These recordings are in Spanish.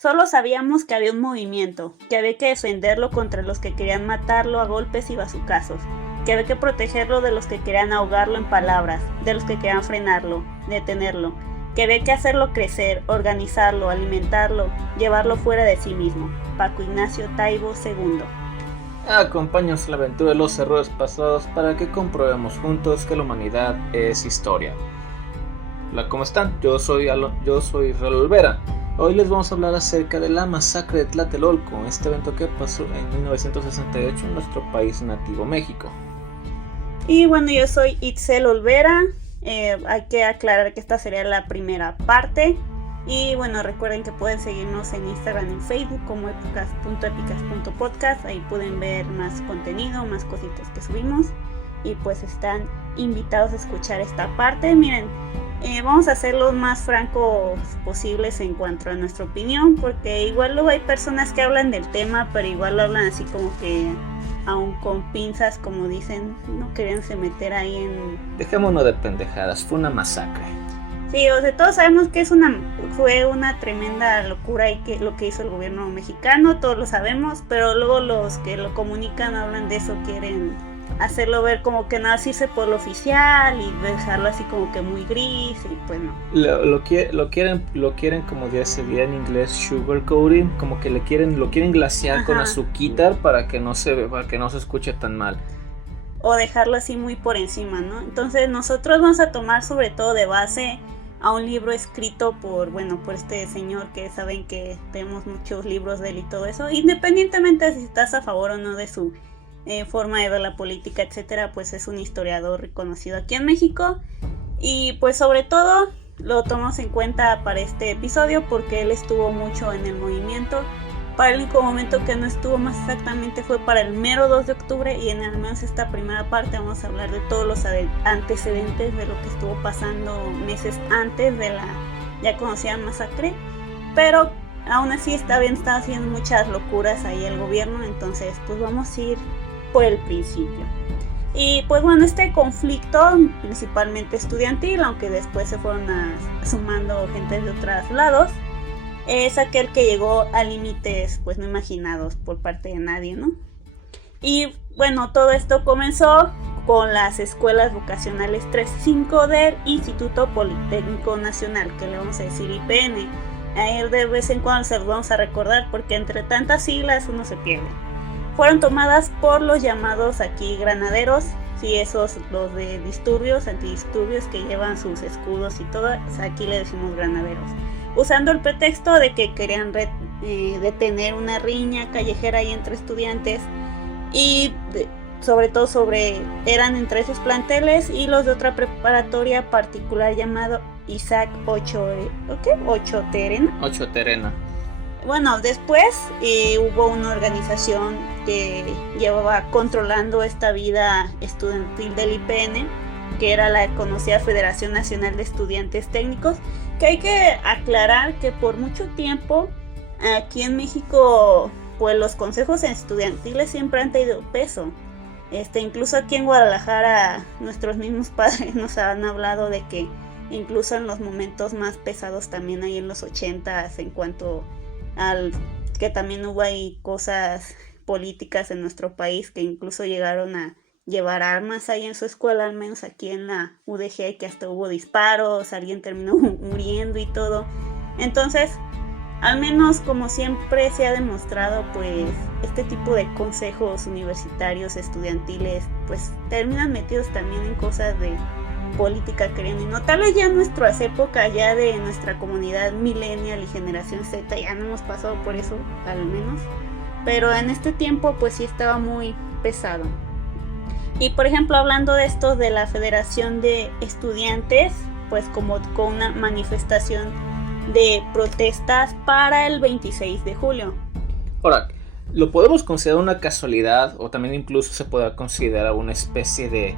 Solo sabíamos que había un movimiento, que había que defenderlo contra los que querían matarlo a golpes y bazucazos, que había que protegerlo de los que querían ahogarlo en palabras, de los que querían frenarlo, detenerlo, que había que hacerlo crecer, organizarlo, alimentarlo, llevarlo fuera de sí mismo. Paco Ignacio Taibo II. Acompáñanos a la aventura de los errores pasados para que comprobemos juntos que la humanidad es historia. Hola, ¿cómo están? Yo soy Raúl Olvera. Hoy les vamos a hablar acerca de la masacre de Tlatelolco, este evento que pasó en 1968 en nuestro país nativo, México. Y bueno, yo soy Itzel Olvera. Hay que aclarar que esta sería la primera parte. Y bueno, recuerden que pueden seguirnos en Instagram y en Facebook como epicas.epicas.podcast. Ahí pueden ver más contenido, más cositas que subimos. Y pues están invitados a escuchar esta parte. Miren, vamos a ser los más francos posibles en cuanto a nuestra opinión, porque igual luego hay personas que hablan del tema, pero igual lo hablan así como que aún con pinzas, como dicen, no querían se meter ahí en... Dejémonos de pendejadas, fue una masacre. Sí, o sea, todos sabemos que fue una tremenda locura y que lo que hizo el gobierno mexicano, todos lo sabemos, pero luego los que lo comunican hablan de eso, quieren hacerlo ver como que nada sirve por lo oficial y dejarlo así como que muy gris y pues no. Lo quieren como ya se diría en inglés sugarcoating, como que lo quieren glasear con azuquitar para que no se escuche tan mal. O dejarlo así muy por encima, ¿no? Entonces nosotros vamos a tomar sobre todo de base a un libro escrito por este señor que saben que tenemos muchos libros de él y todo eso, independientemente de si estás a favor o no de su forma de ver la política, etcétera, pues es un historiador reconocido aquí en México y pues sobre todo lo tomamos en cuenta para este episodio porque él estuvo mucho en el movimiento. Para el único momento que no estuvo más exactamente fue para el mero 2 de octubre y en al menos esta primera parte vamos a hablar de todos los antecedentes de lo que estuvo pasando meses antes de la ya conocida masacre, pero aún así está haciendo muchas locuras ahí el gobierno, entonces pues vamos a ir por el principio. Y pues bueno, este conflicto principalmente estudiantil, aunque después se fueron sumando gente de otros lados, es aquel que llegó a límites pues no imaginados por parte de nadie, ¿no? Y bueno, todo esto comenzó con las escuelas vocacionales 3-5 del Instituto Politécnico Nacional, que le vamos a decir IPN. A él de vez en cuando se los vamos a recordar porque entre tantas siglas uno se pierde. Fueron tomadas por los llamados aquí granaderos, sí, esos los de disturbios, antidisturbios que llevan sus escudos y todo, aquí le decimos granaderos, usando el pretexto de que querían detener una riña callejera ahí entre estudiantes y sobre todo eran entre esos planteles y los de otra preparatoria particular llamado Isaac Ocho Terena. Bueno, después hubo una organización que llevaba controlando esta vida estudiantil del IPN, que era la conocida Federación Nacional de Estudiantes Técnicos, que hay que aclarar que por mucho tiempo aquí en México pues los consejos estudiantiles siempre han tenido peso. Incluso aquí en Guadalajara nuestros mismos padres nos han hablado de que incluso en los momentos más pesados también ahí en los 80s, en cuanto al que también hubo ahí cosas políticas en nuestro país que incluso llegaron a llevar armas ahí en su escuela, al menos aquí en la UDG, que hasta hubo disparos, alguien terminó muriendo y todo. Entonces, al menos como siempre se ha demostrado, pues este tipo de consejos universitarios, estudiantiles, pues terminan metidos también en cosas de política, queriendo y no. Tal vez ya en nuestras épocas, ya de nuestra comunidad millennial y generación Z, ya no hemos pasado por eso, al menos. Pero en este tiempo, pues sí estaba muy pesado. Y por ejemplo, hablando de esto de la Federación de Estudiantes, pues como con una manifestación de protestas para el 26 de julio. Ahora, lo podemos considerar una casualidad o también incluso se puede considerar una especie de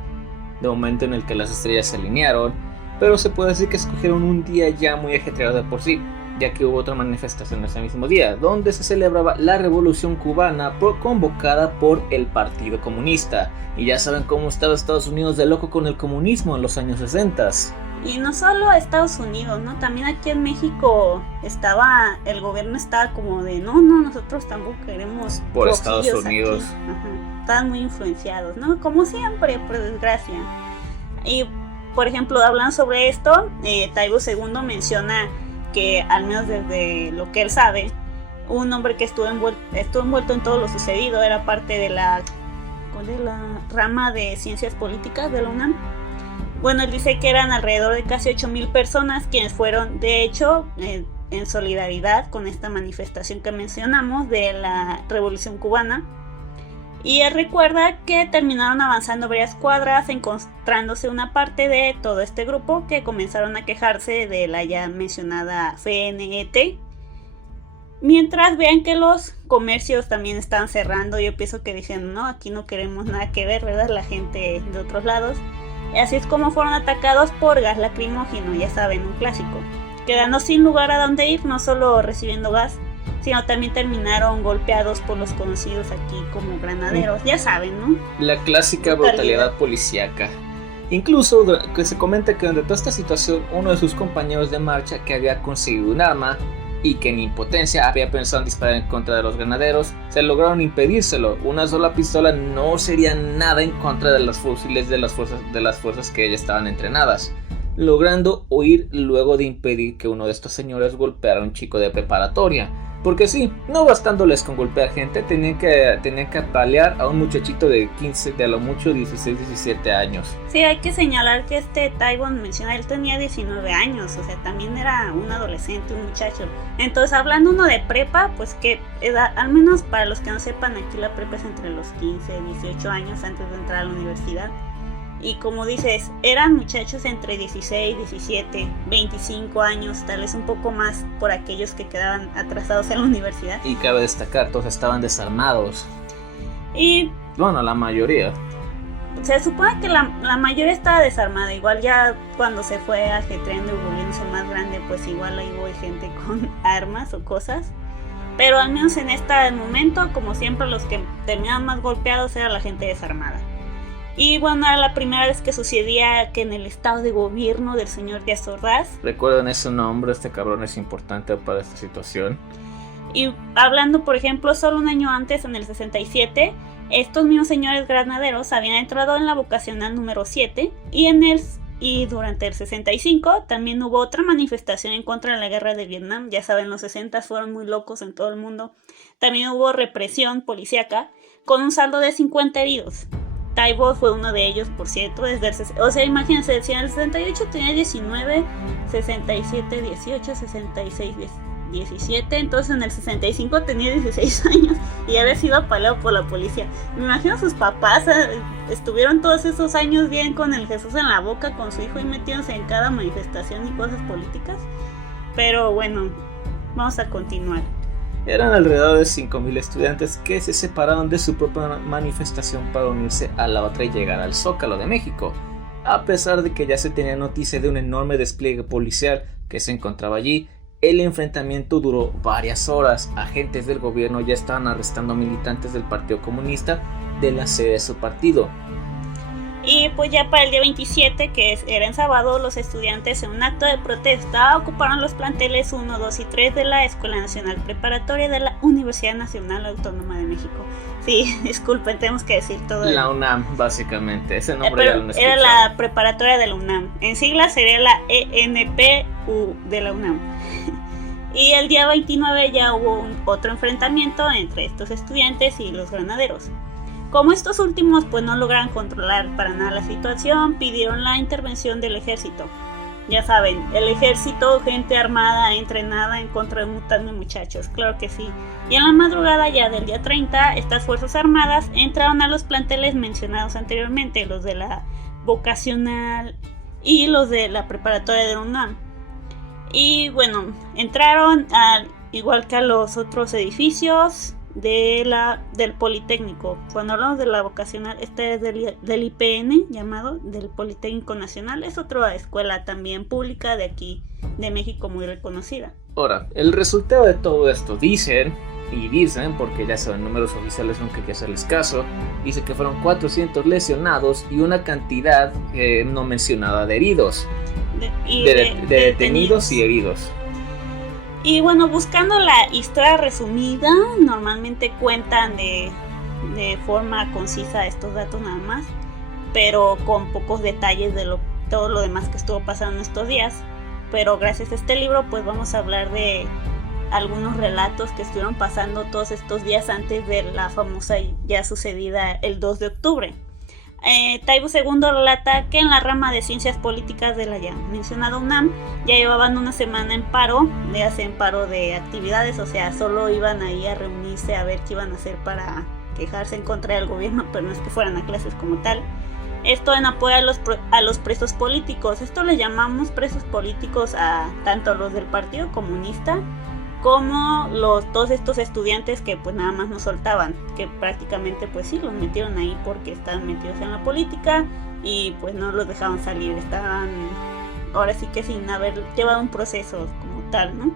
momento en el que las estrellas se alinearon, pero se puede decir que escogieron un día ya muy ajetreado de por sí. ya que hubo otra manifestación ese mismo día, donde se celebraba la Revolución Cubana convocada por el Partido Comunista. Y ya saben cómo estaba Estados Unidos de loco con el comunismo en los años 60. Y no solo Estados Unidos, ¿no? También aquí en México el gobierno estaba como de, no, nosotros tampoco queremos por Estados Unidos. Estaban muy influenciados, ¿no? Como siempre, por desgracia. Y, por ejemplo, hablando sobre esto, Taibo II menciona que, al menos desde lo que él sabe, un hombre que estuvo envuelto en todo lo sucedido, era parte de la rama de ciencias políticas de la UNAM. Bueno, él dice que eran alrededor de casi 8,000 personas quienes fueron, de hecho, en solidaridad con esta manifestación que mencionamos de la Revolución Cubana. Y él recuerda que terminaron avanzando varias cuadras, encontrándose una parte de todo este grupo que comenzaron a quejarse de la ya mencionada FNET. Mientras vean que los comercios también están cerrando, yo pienso que dicen, no, aquí no queremos nada que ver, ¿verdad? La gente de otros lados. Y así es como fueron atacados por gas lacrimógeno, ya saben, un clásico. Quedando sin lugar a dónde ir, no solo recibiendo gas, sino también terminaron golpeados por los conocidos aquí como granaderos, ya saben, ¿no? La clásica brutalidad policíaca. Incluso que se comenta que durante toda esta situación, uno de sus compañeros de marcha que había conseguido un arma y que en impotencia había pensado en disparar en contra de los granaderos, se lograron impedírselo. Una sola pistola no sería nada en contra de los fusiles de las fuerzas que ya estaban entrenadas, logrando huir luego de impedir que uno de estos señores golpeara a un chico de preparatoria. Porque sí, no bastándoles con golpear gente, tenían que apalear a un muchachito de 15, de a lo mucho 16, 17 años. Sí, hay que señalar que Taibo menciona, él tenía 19 años, o sea, también era un adolescente, un muchacho. Entonces, hablando uno de prepa, pues que edad, al menos para los que no sepan, aquí la prepa es entre los 15 y 18 años antes de entrar a la universidad. Y como dices, eran muchachos entre 16, 17, 25 años, tal vez un poco más por aquellos que quedaban atrasados en la universidad. Y cabe destacar, todos estaban desarmados. Y bueno, la mayoría. Se supone que la mayoría estaba desarmada. Igual ya cuando se fue ajetreando y volviéndose más grande, pues igual ahí hubo gente con armas o cosas. Pero al menos en este momento, como siempre, los que terminaban más golpeados era la gente desarmada. Y bueno, era la primera vez que sucedía que en el estado de gobierno del señor Díaz Ordaz. Recuerden ese nombre, este cabrón es importante para esta situación. Y hablando, por ejemplo, solo un año antes, en el 67, estos mismos señores granaderos habían entrado en la vocacional número 7 y durante el 65 también hubo otra manifestación en contra de la guerra de Vietnam. Ya saben, los 60 fueron muy locos en todo el mundo. También hubo represión policíaca con un saldo de 50 heridos. Taibo fue uno de ellos, por cierto, o sea, imagínense, si en el 68 tenía 19, 67, 18, 66, 17, entonces en el 65 tenía 16 años y había sido apaleado por la policía. Me imagino sus papás estuvieron todos esos años bien con el Jesús en la boca, con su hijo y metiéndose en cada manifestación y cosas políticas. Pero bueno, vamos a continuar. Eran alrededor de 5,000 estudiantes que se separaron de su propia manifestación para unirse a la otra y llegar al Zócalo de México, a pesar de que ya se tenía noticia de un enorme despliegue policial que se encontraba allí. El enfrentamiento duró varias horas. Agentes del gobierno ya estaban arrestando militantes del Partido Comunista de la sede de su partido. Y pues ya para el día 27, que era en sábado, los estudiantes en un acto de protesta ocuparon los planteles 1, 2 y 3 de la Escuela Nacional Preparatoria de la Universidad Nacional Autónoma de México. Sí, disculpen, tenemos que decir todo. La UNAM, básicamente, ese nombre ya lo era la preparatoria de la UNAM. En siglas sería la ENPU de la UNAM. Y el día 29 ya hubo otro enfrentamiento entre estos estudiantes y los granaderos. Como estos últimos pues no logran controlar para nada la situación, pidieron la intervención del ejército. Ya saben, el ejército, gente armada, entrenada en contra de un montón de muchachos, claro que sí. Y en la madrugada ya del día 30, estas fuerzas armadas entraron a los planteles mencionados anteriormente, los de la vocacional y los de la preparatoria de la UNAM. Y bueno, entraron igual que a los otros edificios del Politécnico. Cuando hablamos de la vocacional, este es del IPN, llamado del Politécnico Nacional. Es otra escuela también pública de aquí, de México, muy reconocida. Ahora, el resultado de todo esto, dicen, porque ya saben, números oficiales nunca hay que hacerles caso, dice que fueron 400 lesionados y una cantidad no mencionada de heridos, de detenidos y heridos. Y bueno, buscando la historia resumida, normalmente cuentan de forma concisa estos datos nada más, pero con pocos detalles de todo lo demás que estuvo pasando estos días. Pero gracias a este libro pues vamos a hablar de algunos relatos que estuvieron pasando todos estos días antes de la famosa ya sucedida el 2 de octubre. Taibo II relata que en la rama de ciencias políticas de la ya mencionada UNAM ya llevaban una semana en paro de actividades, o sea, solo iban ahí a reunirse a ver qué iban a hacer para quejarse en contra del gobierno, pero no es que fueran a clases como tal. Esto en apoyo a los presos políticos. Esto le llamamos presos políticos a tanto los del Partido Comunista como todos estos estudiantes que pues nada más nos soltaban, que prácticamente pues sí, los metieron ahí porque estaban metidos en la política y pues no los dejaban salir, estaban ahora sí que sin haber llevado un proceso como tal, ¿no?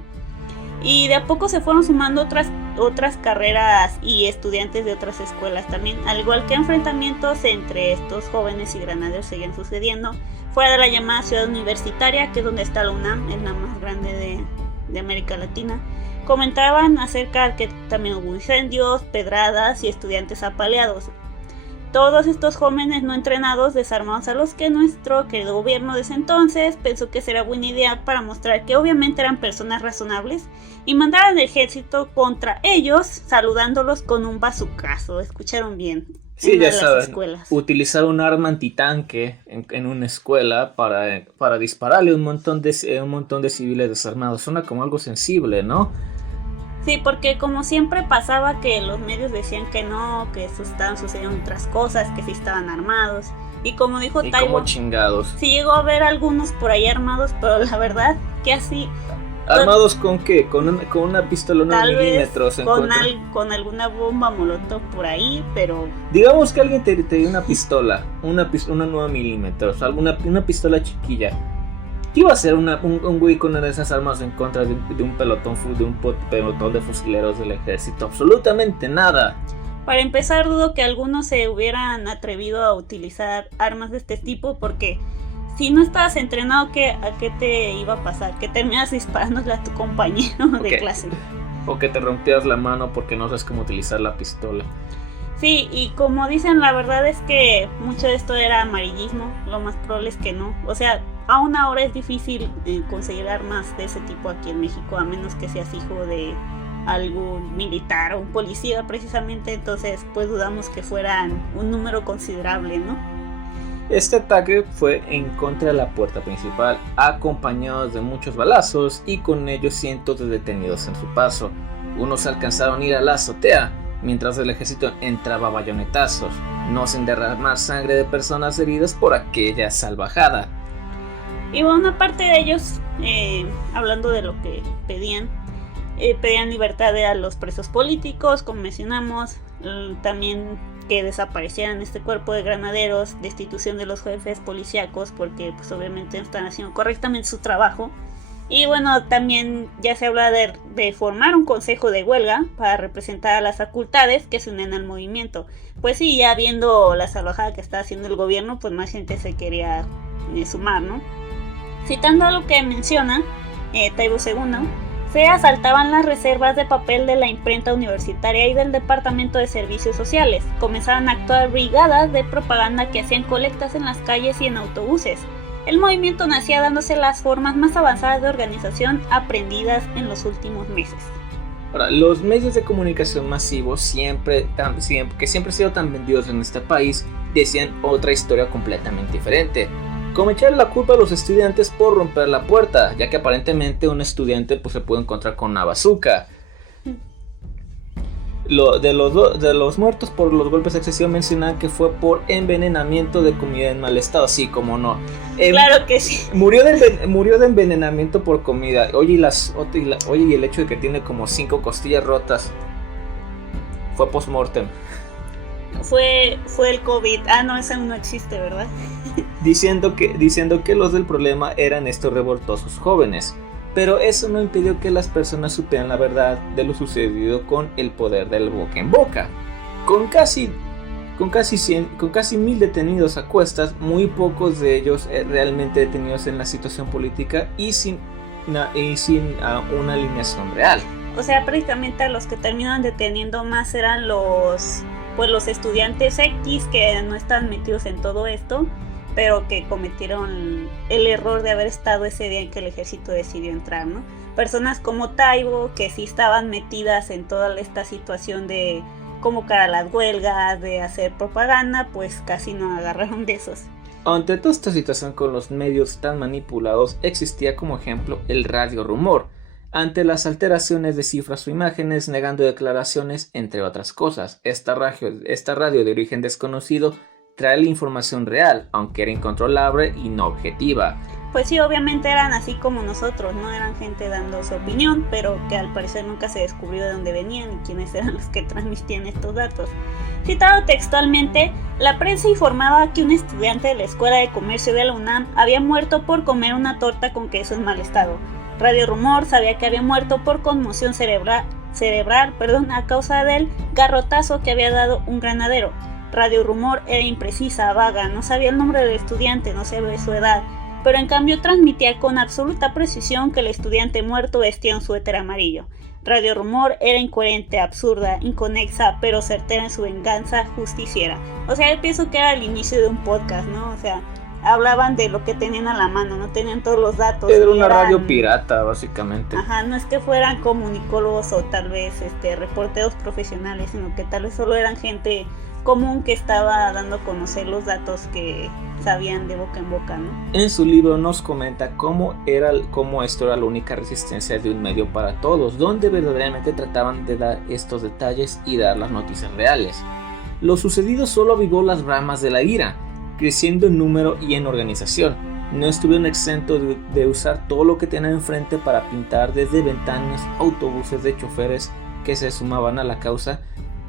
Y de a poco se fueron sumando otras carreras y estudiantes de otras escuelas también, al igual que enfrentamientos entre estos jóvenes y granaderos seguían sucediendo fuera de la llamada ciudad universitaria, que es donde está la UNAM, es la más grande de América Latina. Comentaban acerca de que también hubo incendios, pedradas y estudiantes apaleados. Todos estos jóvenes no entrenados desarmados a los que nuestro querido gobierno de ese entonces pensó que será buena idea para mostrar que obviamente eran personas razonables y mandar al ejército contra ellos, saludándolos con un bazucazo. ¿Escucharon bien? Sí, ya saben, utilizar un arma antitanque en una escuela para dispararle a un montón de civiles desarmados. Suena como algo sensible, ¿no? Sí, porque como siempre pasaba que los medios decían que no, que eso estaban sucediendo otras cosas, que sí estaban armados. Y como dijo Taibo, como chingados. Sí llegó a ver algunos por ahí armados, pero la verdad que así... ¿Armados con qué? ¿Con una pistola 9 milímetros? Con alguna bomba molotov por ahí, pero... Digamos que alguien te dio una pistola, una 9 milímetros, una pistola chiquilla. ¿Qué iba a hacer un güey con una de esas armas en contra de un pelotón de fusileros del ejército? Absolutamente nada. Para empezar, dudo que algunos se hubieran atrevido a utilizar armas de este tipo, porque si no estabas entrenado, ¿a qué te iba a pasar? Que terminas disparándole a tu compañero de clase. O que te rompías la mano porque no sabes cómo utilizar la pistola. Sí, y como dicen, la verdad es que mucho de esto era amarillismo. Lo más probable es que no. O sea, aún ahora es difícil conseguir armas de ese tipo aquí en México, a menos que seas hijo de algún militar o un policía precisamente. Entonces pues dudamos que fueran un número considerable, ¿no? Este ataque fue en contra de la puerta principal, acompañados de muchos balazos y con ellos cientos de detenidos en su paso. Unos alcanzaron a ir a la azotea, mientras el ejército entraba a bayonetazos, no sin derramar sangre de personas heridas por aquella salvajada. Y bueno, una parte de ellos, hablando de lo que pedían libertad a los presos políticos, como mencionamos, también que desaparecieran este cuerpo de granaderos, destitución de los jefes policíacos, porque pues obviamente no están haciendo correctamente su trabajo. Y bueno, también ya se habla de formar un consejo de huelga para representar a las facultades que se unen al movimiento. Pues sí, ya viendo la salvajada que está haciendo el gobierno, pues más gente se quería sumar, ¿no? Citando a lo que menciona Taibo II, se asaltaban las reservas de papel de la imprenta universitaria y del Departamento de Servicios Sociales. Comenzaron a actuar brigadas de propaganda que hacían colectas en las calles y en autobuses. El movimiento nacía dándose las formas más avanzadas de organización aprendidas en los últimos meses. Ahora, los medios de comunicación masivos que siempre han sido tan vendidos en este país, decían otra historia completamente diferente. Como echar la culpa a los estudiantes por romper la puerta, ya que aparentemente un estudiante pues, se puede encontrar con una bazooka. De los muertos por los golpes excesivos mencionan que fue por envenenamiento de comida en mal estado, sí, como no. Claro que sí. Murió de envenenamiento por comida. Oye, y el hecho de que tiene como 5 costillas rotas. Fue post-mortem. Fue el COVID. No, ese no existe, ¿verdad? diciendo que los del problema eran estos revoltosos jóvenes. Pero eso no impidió que las personas supieran la verdad de lo sucedido con el poder del boca en boca. Con casi 1000 detenidos a cuestas, muy pocos de ellos realmente detenidos en la situación política y sin una alineación real. O sea, prácticamente a los que terminan deteniendo más eran los estudiantes X que no están metidos en todo esto, pero que cometieron el error de haber estado ese día en que el ejército decidió entrar, ¿no? Personas como Taibo, que sí estaban metidas en toda esta situación de convocar a las huelgas, de hacer propaganda, pues casi no agarraron de esos. Ante toda esta situación con los medios tan manipulados, existía como ejemplo el radio rumor, ante las alteraciones de cifras o imágenes, negando declaraciones, entre otras cosas. Esta radio de origen desconocido trae la información real, aunque era incontrolable y no objetiva. Pues sí, obviamente eran así como nosotros, no eran gente dando su opinión, pero que al parecer nunca se descubrió de dónde venían y quiénes eran los que transmitían estos datos. Citado textualmente, la prensa informaba que un estudiante de la Escuela de Comercio de la UNAM había muerto por comer una torta con queso en mal estado. Radio Rumor sabía que había muerto por conmoción cerebral a causa del garrotazo que había dado un granadero. Radio Rumor era imprecisa, vaga, no sabía el nombre del estudiante, no sabía su edad, pero en cambio transmitía con absoluta precisión que el estudiante muerto vestía un suéter amarillo. Radio Rumor era incoherente, absurda, inconexa, pero certera en su venganza justiciera. O sea, yo pienso que era el inicio de un podcast, ¿no? O sea, hablaban de lo que tenían a la mano, no tenían todos los datos. Era una radio pirata, básicamente. Ajá, no es que fueran comunicólogos o tal vez reporteros profesionales, sino que tal vez solo eran gente común que estaba dando a conocer los datos que sabían de boca en boca, ¿no? En su libro nos comenta cómo esto era la única resistencia de un medio para todos, donde verdaderamente trataban de dar estos detalles y dar las noticias reales. Lo sucedido solo avivó las ramas de la ira, creciendo en número y en organización. No estuvieron exentos de usar todo lo que tenían enfrente para pintar desde ventanas, autobuses de choferes que se sumaban a la causa,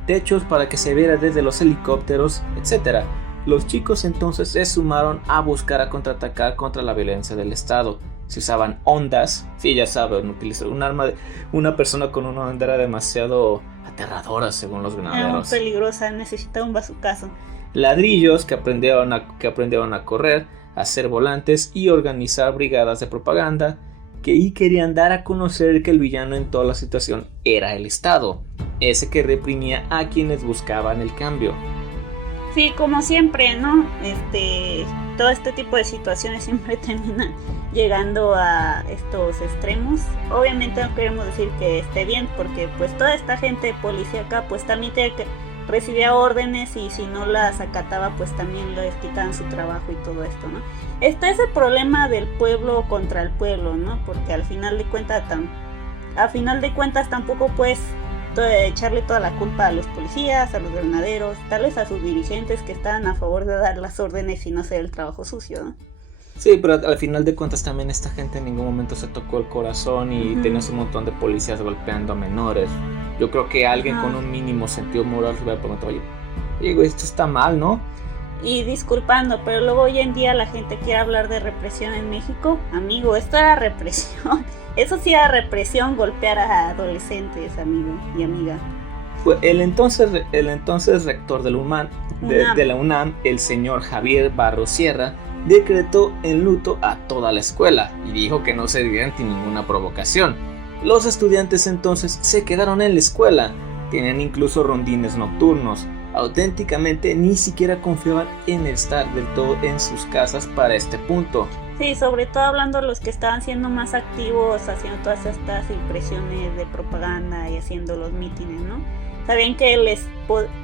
techos para que se viera desde los helicópteros, etc. Los chicos entonces se sumaron a buscar a contraatacar contra la violencia del Estado. Se usaban ondas, sí, ya saben, utilizar un arma de una persona con una onda era demasiado aterradora según los granaderos. Era muy peligrosa, necesitaba un bazucazo. Ladrillos que aprendieron a correr, a hacer volantes y organizar brigadas de propaganda y querían dar a conocer que el villano en toda la situación era el Estado, ese que reprimía a quienes buscaban el cambio. Sí, como siempre, ¿no? Todo este tipo de situaciones siempre terminan llegando a estos extremos. Obviamente no queremos decir que esté bien, porque pues toda esta gente policíaca pues también recibía órdenes y si no las acataba pues también les quitaban su trabajo y todo esto, ¿no? Este es el problema del pueblo contra el pueblo, ¿no? Porque al final de cuentas tampoco puedes echarle toda la culpa a los policías, a los granaderos, tal vez a sus dirigentes que estaban a favor de dar las órdenes y no hacer el trabajo sucio, ¿no? Sí, pero al final de cuentas también esta gente en ningún momento se tocó el corazón y tenías un montón de policías golpeando a menores. Yo creo que alguien con un mínimo sentido moral se hubiera preguntado, oye, esto está mal, ¿no? Y disculpando, pero luego hoy en día la gente quiere hablar de represión en México. Amigo, esto era represión. Eso sí era represión, golpear a adolescentes, amigo y amiga. Fue el entonces rector de la UNAM, el señor Javier Barros Sierra, decretó el luto a toda la escuela y dijo que no se debía ante ninguna provocación. Los estudiantes entonces se quedaron en la escuela, tenían incluso rondines nocturnos. Auténticamente ni siquiera confiaban en estar del todo en sus casas para este punto. Sí, sobre todo hablando de los que estaban siendo más activos, haciendo todas estas impresiones de propaganda y haciendo los mítines, ¿no? Sabían que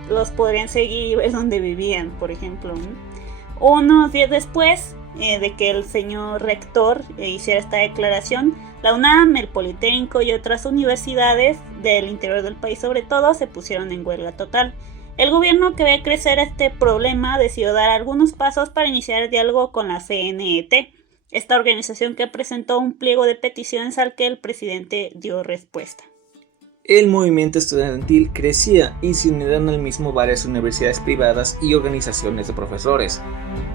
los podrían seguir y ver dónde vivían, por ejemplo, ¿no? Unos días después de que el señor rector hiciera esta declaración, la UNAM, el Politécnico y otras universidades del interior del país sobre todo se pusieron en huelga total. El gobierno, que ve crecer este problema, decidió dar algunos pasos para iniciar el diálogo con la CNET, esta organización que presentó un pliego de peticiones al que el presidente dio respuesta. El movimiento estudiantil crecía y se unieron al mismo varias universidades privadas y organizaciones de profesores.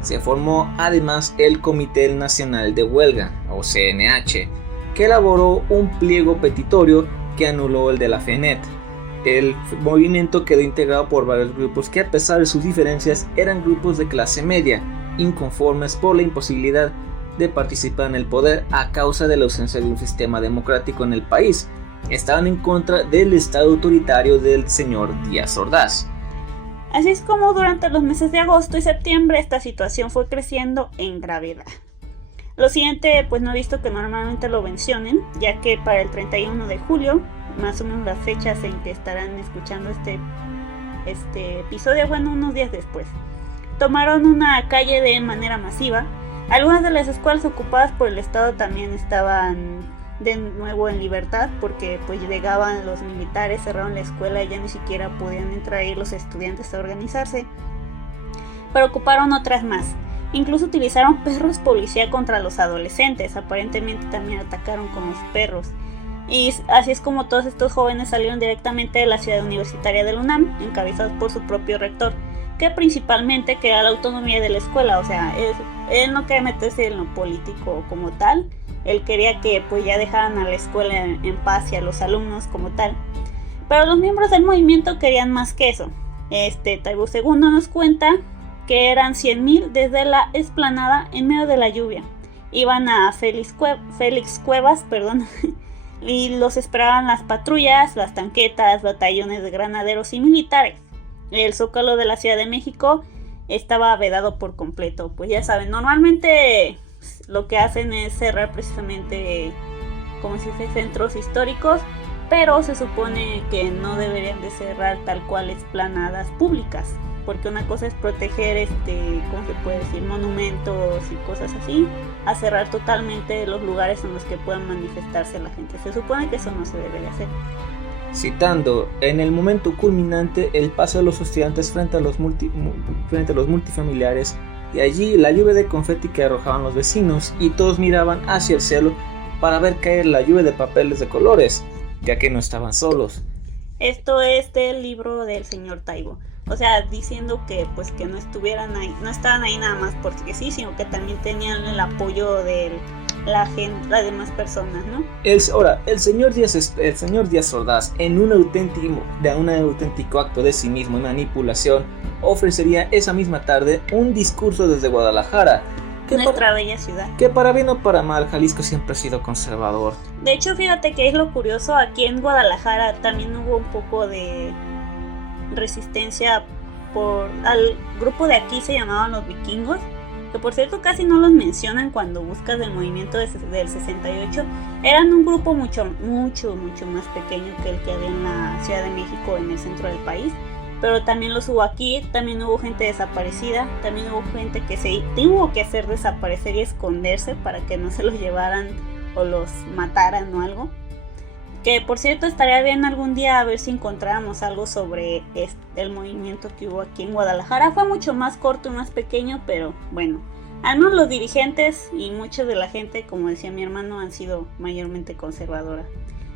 Se formó además el Comité Nacional de Huelga, o CNH, que elaboró un pliego petitorio que anuló el de la FENET. El movimiento quedó integrado por varios grupos que, a pesar de sus diferencias, eran grupos de clase media, inconformes por la imposibilidad de participar en el poder a causa de la ausencia de un sistema democrático en el país. Estaban en contra del estado autoritario del señor Díaz Ordaz. Así es como durante los meses de agosto y septiembre esta situación fue creciendo en gravedad. Lo siguiente, pues no he visto que normalmente lo mencionen, ya que para el 31 de julio, más o menos las fechas en que estarán escuchando este episodio, bueno, unos días después, tomaron una calle de manera masiva. Algunas de las escuelas ocupadas por el Estado también estaban de nuevo en libertad, porque pues llegaban los militares, cerraron la escuela y ya ni siquiera podían entrar ahí los estudiantes a organizarse. Pero ocuparon otras más. Incluso utilizaron perros policía contra los adolescentes. Aparentemente también atacaron con los perros. Y así es como todos estos jóvenes salieron directamente de la ciudad universitaria de la UNAM, encabezados por su propio rector, que principalmente quería la autonomía de la escuela. O sea, él no quería meterse en lo político como tal. Él quería que pues ya dejaran a la escuela en paz y a los alumnos como tal. Pero los miembros del movimiento querían más que eso. Taibo II nos cuenta que eran 100,000 desde la explanada en medio de la lluvia. Iban a Félix Cuevas, y los esperaban las patrullas, las tanquetas, batallones de granaderos y militares. El zócalo de la Ciudad de México estaba vedado por completo. Pues ya saben, normalmente lo que hacen es cerrar precisamente, como se dice, centros históricos, pero se supone que no deberían de cerrar tal cual explanadas públicas, porque una cosa es proteger ¿cómo se puede decir? Monumentos y cosas así, a cerrar totalmente los lugares en los que puedan manifestarse la gente. Se supone que eso no se debería hacer. Citando, en el momento culminante, el paso de los estudiantes frente a los multifamiliares, y allí la lluvia de confeti que arrojaban los vecinos, y todos miraban hacia el cielo para ver caer la lluvia de papeles de colores, ya que no estaban solos. Esto es del libro del señor Taibo. O sea, diciendo que pues que no estaban ahí nada más porque sí, sino que también tenían el apoyo de la gente, las demás personas, ¿no? Ahora, el señor Díaz Ordaz, en un auténtico acto de cinismo y manipulación, ofrecería esa misma tarde un discurso desde Guadalajara. Nuestra bella ciudad. Que para bien o para mal, Jalisco siempre ha sido conservador. De hecho, fíjate que es lo curioso, aquí en Guadalajara también hubo un poco de resistencia al grupo de aquí, se llamaban los vikingos, que por cierto casi no los mencionan cuando buscas el movimiento del 68. Eran un grupo mucho más pequeño que el que había en la Ciudad de México, en el centro del país, pero también los hubo aquí. También hubo gente desaparecida, también hubo gente que se tuvo que hacer desaparecer y esconderse para que no se los llevaran o los mataran o algo. Que por cierto estaría bien algún día a ver si encontráramos algo sobre el movimiento que hubo aquí en Guadalajara. Fue mucho más corto y más pequeño, pero bueno, al menos los dirigentes y mucha de la gente, como decía mi hermano, han sido mayormente conservadora.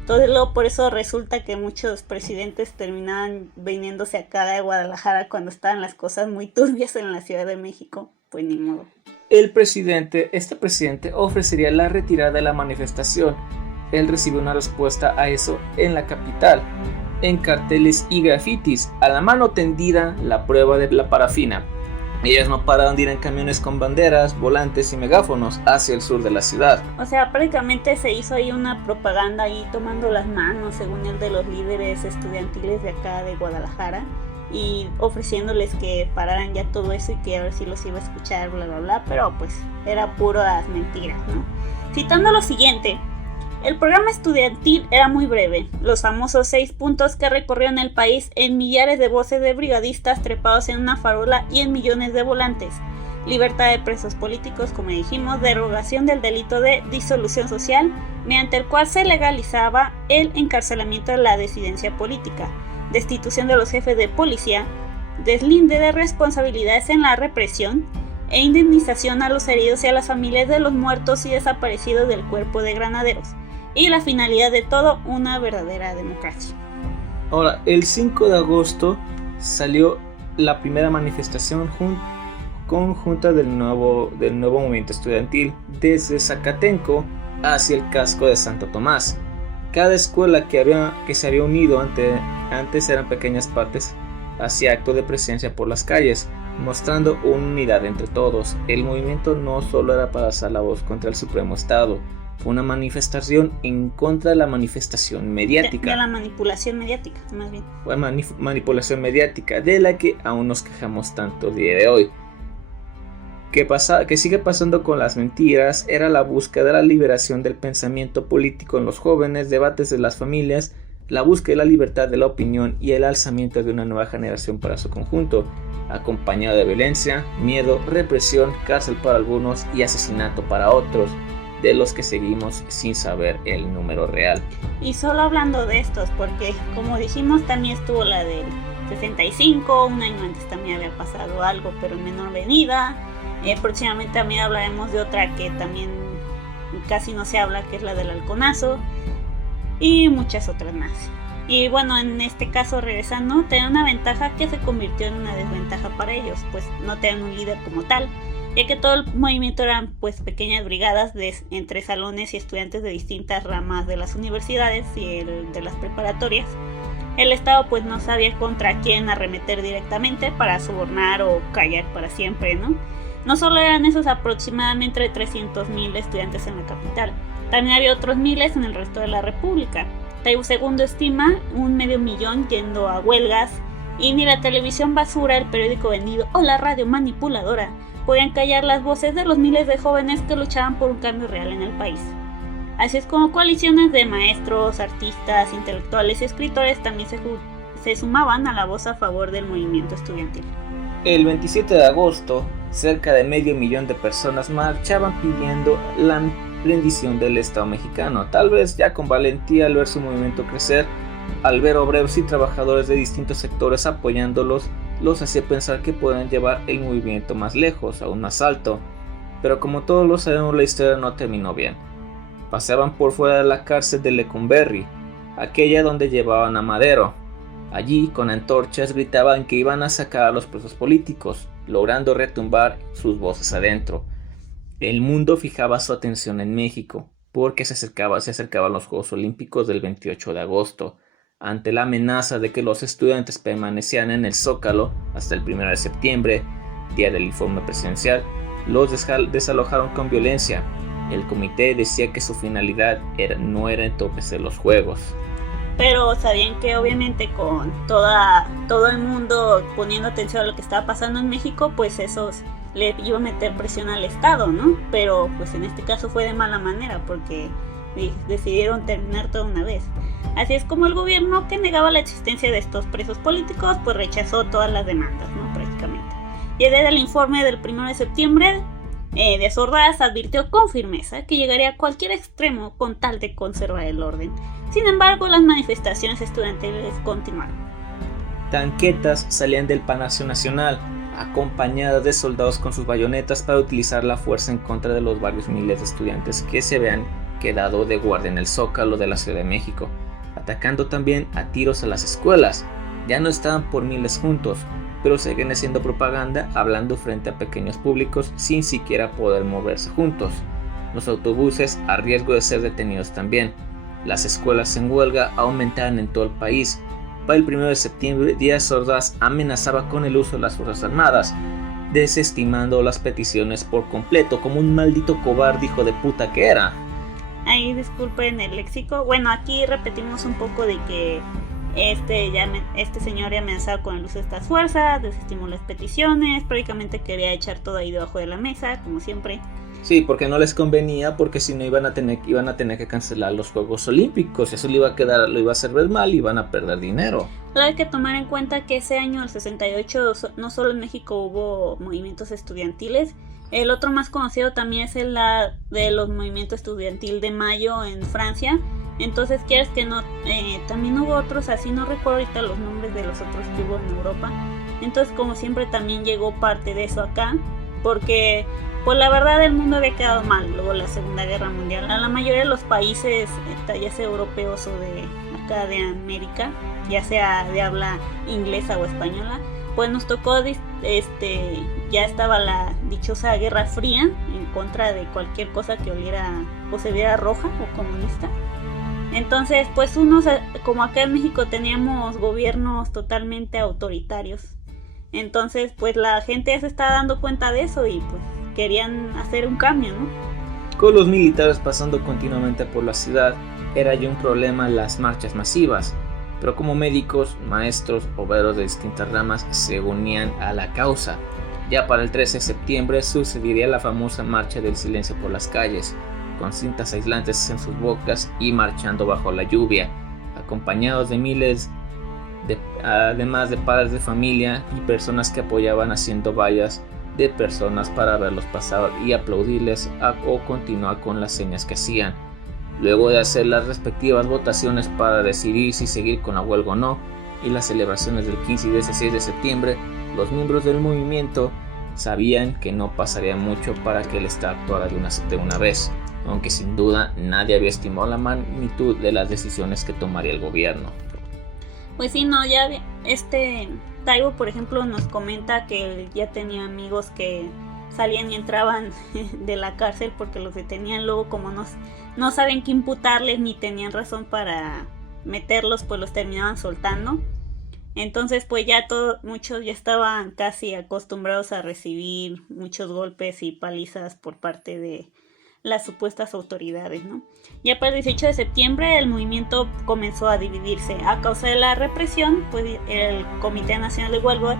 Entonces luego por eso resulta que muchos presidentes terminaban viniéndose acá de Guadalajara cuando estaban las cosas muy turbias en la Ciudad de México. Pues ni modo. Este presidente ofrecería la retirada de la manifestación. Él recibió una respuesta a eso en la capital, en carteles y grafitis, a la mano tendida la prueba de la parafina. Ellos no pararon de ir en camiones con banderas, volantes y megáfonos hacia el sur de la ciudad. O sea, prácticamente se hizo ahí una propaganda ahí tomando las manos, según el de los líderes estudiantiles de acá de Guadalajara, y ofreciéndoles que pararan ya todo eso y que a ver si los iba a escuchar, bla bla bla, pero pues era puras mentiras, ¿no? Citando lo siguiente: el programa estudiantil era muy breve, los famosos 6 puntos que recorrieron el país en millares de voces de brigadistas trepados en una farola y en millones de volantes. Libertad de presos políticos, como dijimos, derogación del delito de disolución social, mediante el cual se legalizaba el encarcelamiento de la disidencia política, destitución de los jefes de policía, deslinde de responsabilidades en la represión e indemnización a los heridos y a las familias de los muertos y desaparecidos del cuerpo de granaderos. y la finalidad de todo, una verdadera democracia. Ahora, el 5 de agosto salió la primera manifestación conjunta del nuevo movimiento estudiantil desde Zacatenco hacia el casco de Santo Tomás. Cada escuela que se había unido antes eran pequeñas partes, hacía acto de presencia por las calles, mostrando unidad entre todos. El movimiento no solo era para alzar la voz contra el Supremo Estado, fue una manifestación en contra de la manifestación mediática. De la manipulación mediática, más bien. Manipulación mediática, de la que aún nos quejamos tanto el día de hoy. Que sigue pasando con las mentiras era la búsqueda de la liberación del pensamiento político en los jóvenes, debates de las familias, la búsqueda de la libertad de la opinión y el alzamiento de una nueva generación para su conjunto, acompañado de violencia, miedo, represión, cárcel para algunos y asesinato para otros, de los que seguimos sin saber el número real. Y solo hablando de estos, porque como dijimos también estuvo la del 65, un año antes también había pasado algo, pero en menor medida. Próximamente también hablaremos de otra que también casi no se habla, que es la del halconazo, y muchas otras más. Y bueno, en este caso, regresando, tenía una ventaja que se convirtió en una desventaja para ellos, pues no tenían un líder como tal, ya que todo el movimiento eran pues pequeñas brigadas entre salones y estudiantes de distintas ramas de las universidades y de las preparatorias. El Estado pues no sabía contra quién arremeter directamente para sobornar o callar para siempre, ¿no? No solo eran esos aproximadamente 300,000 estudiantes en la capital, también había otros miles en el resto de la república. Segundo estima, 500,000 yendo a huelgas, y ni la televisión basura, el periódico vendido o la radio manipuladora podían callar las voces de los miles de jóvenes que luchaban por un cambio real en el país. Así es como coaliciones de maestros, artistas, intelectuales y escritores también se sumaban a la voz a favor del movimiento estudiantil. El 27 de agosto, cerca de 500,000 de personas marchaban pidiendo la rendición del Estado mexicano, tal vez ya con valentía al ver su movimiento crecer, al ver obreros y trabajadores de distintos sectores apoyándolos, los hacía pensar que podían llevar el movimiento más lejos, aún más alto. Pero como todos lo sabemos, la historia no terminó bien. Pasaban por fuera de la cárcel de Lecumberri, aquella donde llevaban a Madero. Allí, con antorchas, gritaban que iban a sacar a los presos políticos, logrando retumbar sus voces adentro. El mundo fijaba su atención en México, porque se acercaban los Juegos Olímpicos del 28 de agosto. Ante la amenaza de que los estudiantes permanecieran en el Zócalo hasta el 1 de septiembre, día del informe presidencial, los desalojaron con violencia. El comité decía que su finalidad no era entorpecer los Juegos. Pero sabían que obviamente con todo el mundo poniendo atención a lo que estaba pasando en México, pues eso le iba a meter presión al Estado, ¿no? Pero pues en este caso fue de mala manera, porque decidieron terminar todo una vez. Así es como el gobierno, que negaba la existencia de estos presos políticos, pues rechazó todas las demandas, ¿no? Prácticamente. Y desde el informe del 1 de septiembre de Ordaz advirtió con firmeza que llegaría a cualquier extremo con tal de conservar el orden. Sin embargo, las manifestaciones estudiantiles continuaron. Tanquetas salían del Palacio Nacional, acompañadas de soldados con sus bayonetas para utilizar la fuerza en contra de los varios miles de estudiantes que se habían quedado de guardia en el Zócalo de la Ciudad de México, atacando también a tiros a las escuelas. Ya no estaban por miles juntos, pero seguían haciendo propaganda, hablando frente a pequeños públicos sin siquiera poder moverse juntos. Los autobuses a riesgo de ser detenidos también. Las escuelas en huelga aumentaban en todo el país. Para el 1 de septiembre, Díaz Ordaz amenazaba con el uso de las Fuerzas Armadas, desestimando las peticiones por completo, como un maldito cobarde hijo de puta que era. Ahí disculpen el léxico. Bueno, aquí repetimos un poco de que este señor ya amenazaba con el uso de estas fuerzas, desestimó las peticiones, prácticamente quería echar todo ahí debajo de la mesa, como siempre. Sí, porque no les convenía, porque si no iban a tener que cancelar los Juegos Olímpicos, eso lo iba a hacer ver mal y iban a perder dinero. Pero hay que tomar en cuenta que ese año, el 68, no solo en México hubo movimientos estudiantiles. El otro más conocido también es el de los movimientos estudiantil de mayo en Francia. Entonces, quieres que no, también hubo otros así, no recuerdo ahorita los nombres de los otros que hubo en Europa. Entonces, como siempre, también llegó parte de eso acá, porque pues la verdad el mundo había quedado mal luego la Segunda Guerra Mundial. A la mayoría de los países, ya sea europeos o de acá de América, ya sea de habla inglesa o española, pues nos tocó, ya estaba la dichosa Guerra Fría en contra de cualquier cosa que oliera o se viera roja o comunista. Entonces, pues como acá en México teníamos gobiernos totalmente autoritarios, entonces pues la gente ya se estaba dando cuenta de eso y pues querían hacer un cambio, ¿no? Con los militares pasando continuamente por la ciudad, era ya un problema las marchas masivas, pero como médicos, maestros, obreros de distintas ramas se unían a la causa. Ya para el 13 de septiembre sucedería la famosa marcha del silencio por las calles, con cintas aislantes en sus bocas y marchando bajo la lluvia, acompañados de miles además de padres de familia y personas que apoyaban haciendo vallas de personas para verlos pasar y aplaudirles o continuar con las señas que hacían. Luego de hacer las respectivas votaciones para decidir si seguir con la huelga o no, y las celebraciones del 15 y 16 de septiembre, los miembros del movimiento sabían que no pasaría mucho para que el Estado actuara de una vez, aunque sin duda nadie había estimado la magnitud de las decisiones que tomaría el gobierno. Pues sí, no, ya Taibo, por ejemplo, nos comenta que ya tenía amigos que salían y entraban de la cárcel porque los detenían, luego como no saben qué imputarles ni tenían razón para meterlos, pues los terminaban soltando. Entonces pues ya muchos ya estaban casi acostumbrados a recibir muchos golpes y palizas por parte de las supuestas autoridades, ¿no? Ya para el 18 de septiembre el movimiento comenzó a dividirse. A causa de la represión, pues el Comité Nacional de Huelga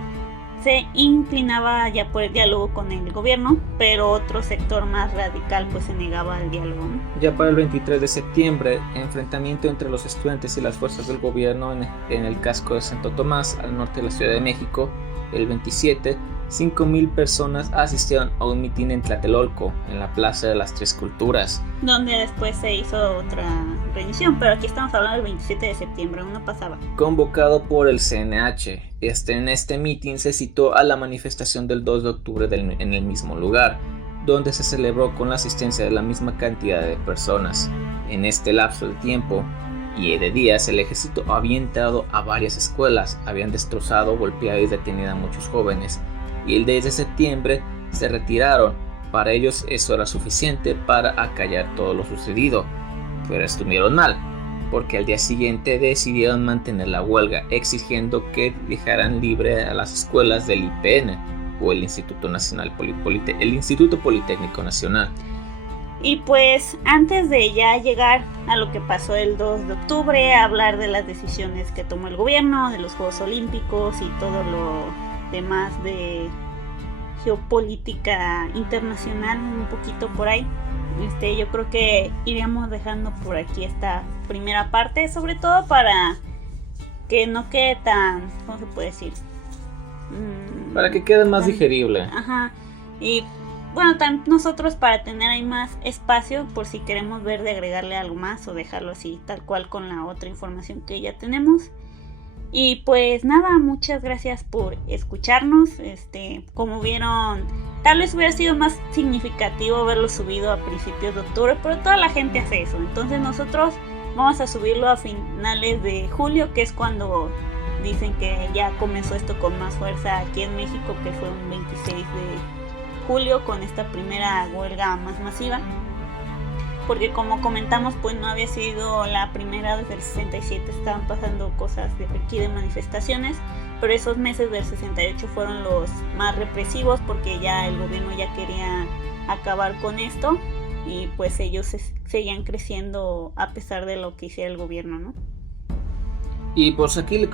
se inclinaba ya por el diálogo con el gobierno, pero otro sector más radical pues se negaba al diálogo, ¿no? Ya para el 23 de septiembre, enfrentamiento entre los estudiantes y las fuerzas del gobierno en el casco de Santo Tomás, al norte de la Ciudad de México. El 27, 5,000 personas asistieron a un mitin en Tlatelolco, en la Plaza de las Tres Culturas, donde después se hizo otra rendición, pero aquí estamos hablando del 27 de septiembre, uno pasaba. Convocado por el CNH. En este mitin se citó a la manifestación del 2 de octubre en el mismo lugar, donde se celebró con la asistencia de la misma cantidad de personas. En este lapso de tiempo y de días, el ejército había entrado a varias escuelas, habían destrozado, golpeado y detenido a muchos jóvenes, y el 10 de septiembre se retiraron. Para ellos eso era suficiente para acallar todo lo sucedido, pero estuvieron mal, porque al día siguiente decidieron mantener la huelga, exigiendo que dejaran libre a las escuelas del IPN o el Instituto Politécnico Nacional. Y pues antes de ya llegar a lo que pasó el 2 de octubre, a hablar de las decisiones que tomó el gobierno, de los Juegos Olímpicos y todo lo demás de geopolítica internacional, un poquito por ahí, yo creo que iríamos dejando por aquí esta primera parte, sobre todo para que no quede tan, ¿cómo se puede decir? Para que quede más digerible. Ajá, y bueno, nosotros para tener ahí más espacio por si queremos ver de agregarle algo más o dejarlo así tal cual con la otra información que ya tenemos. Y pues nada, muchas gracias por escucharnos. Como vieron, tal vez hubiera sido más significativo verlo subido a principios de octubre, pero toda la gente hace eso. Entonces nosotros vamos a subirlo a finales de julio, que es cuando dicen que ya comenzó esto con más fuerza aquí en México, que fue un 26 de julio con esta primera huelga más masiva, porque como comentamos pues no había sido la primera. Desde el 67 estaban pasando cosas de aquí de manifestaciones, pero esos meses del 68 fueron los más represivos porque ya el gobierno ya quería acabar con esto y pues ellos seguían creciendo a pesar de lo que hiciera el gobierno, ¿no? Y pues aquí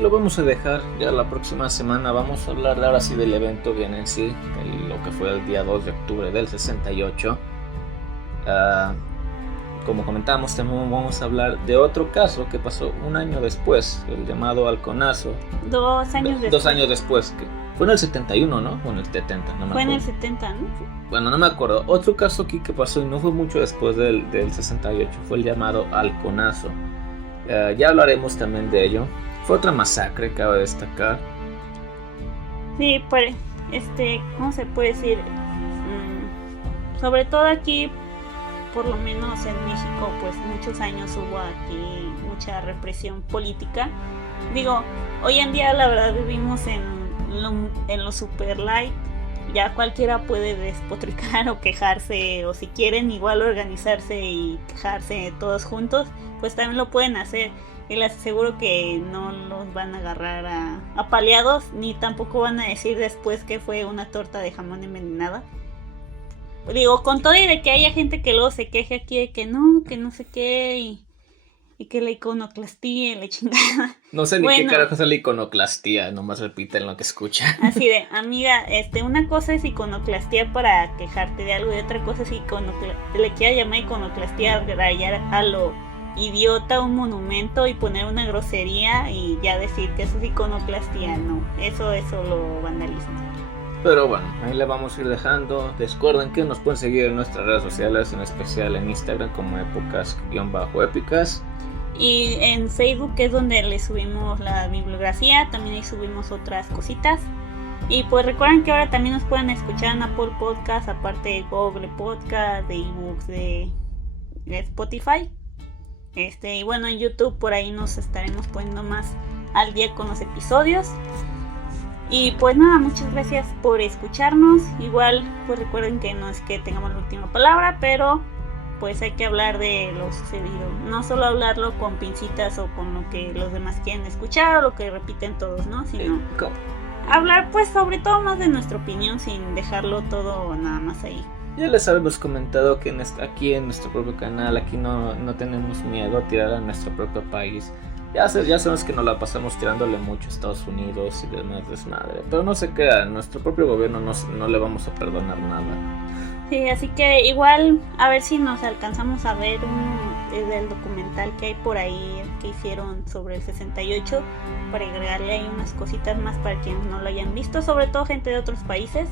lo vamos a dejar. Ya la próxima semana vamos a hablar ahora sí del evento bien en sí, lo que fue el día 2 de octubre del 68. Como comentamos, también vamos a hablar de otro caso que pasó un año después, el llamado Halconazo. 2 años después. 2 años después, que fue en el 71, ¿no? O en el 70, no me acuerdo. Fue en el 70, ¿no? Bueno, no me acuerdo. Otro caso aquí que pasó y no fue mucho después del 68 fue el llamado Halconazo. Ya hablaremos también de ello. Fue otra masacre, cabe destacar. Sí, pues, ¿cómo se puede decir? sobre todo aquí, por lo menos en México, pues muchos años hubo aquí mucha represión política. Digo, hoy en día la verdad vivimos en lo super light. Ya cualquiera puede despotricar o quejarse, o si quieren igual organizarse y quejarse todos juntos, pues también lo pueden hacer. Y les aseguro que no los van a agarrar a paliados, ni tampoco van a decir después que fue una torta de jamón envenenada. Digo, con todo y de que haya gente que luego se queje aquí de que no sé qué, y que la iconoclastía y la chingada. No sé ni qué carajos es la iconoclastía, nomás repiten lo que escuchan. Así de, amiga, una cosa es iconoclastía para quejarte de algo y otra cosa es le quiera llamar iconoclastía rayar a lo idiota un monumento y poner una grosería y ya decir que eso es iconoclastía. No, eso es solo vandalismo. Pero bueno, ahí le vamos a ir dejando. Recuerden que nos pueden seguir en nuestras redes sociales, en especial en Instagram como épocas-épicas. Y en Facebook, que es donde le subimos la bibliografía, también ahí subimos otras cositas. Y pues recuerden que ahora también nos pueden escuchar en Apple Podcast, aparte de Google Podcast, de ebooks, de Spotify. Y bueno, en YouTube por ahí nos estaremos poniendo más al día con los episodios. Y pues nada, muchas gracias por escucharnos. Igual pues recuerden que no es que tengamos la última palabra, pero pues hay que hablar de lo sucedido. No solo hablarlo con pincitas o con lo que los demás quieren escuchar o lo que repiten todos, ¿no? Sino hablar pues sobre todo más de nuestra opinión sin dejarlo todo nada más ahí. Ya les habíamos comentado que aquí en nuestro propio canal, aquí no tenemos miedo a tirar a nuestro propio país. Ya sabemos que nos la pasamos tirándole mucho a Estados Unidos y demás desmadre. Pero no se crean, nuestro propio gobierno no le vamos a perdonar nada. Sí, así que igual a ver si nos alcanzamos a ver del documental que hay por ahí que hicieron sobre el 68 para agregarle ahí unas cositas más para quienes no lo hayan visto, sobre todo gente de otros países.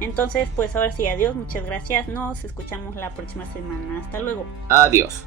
Entonces pues ahora sí, adiós, muchas gracias, nos escuchamos la próxima semana, hasta luego. Adiós.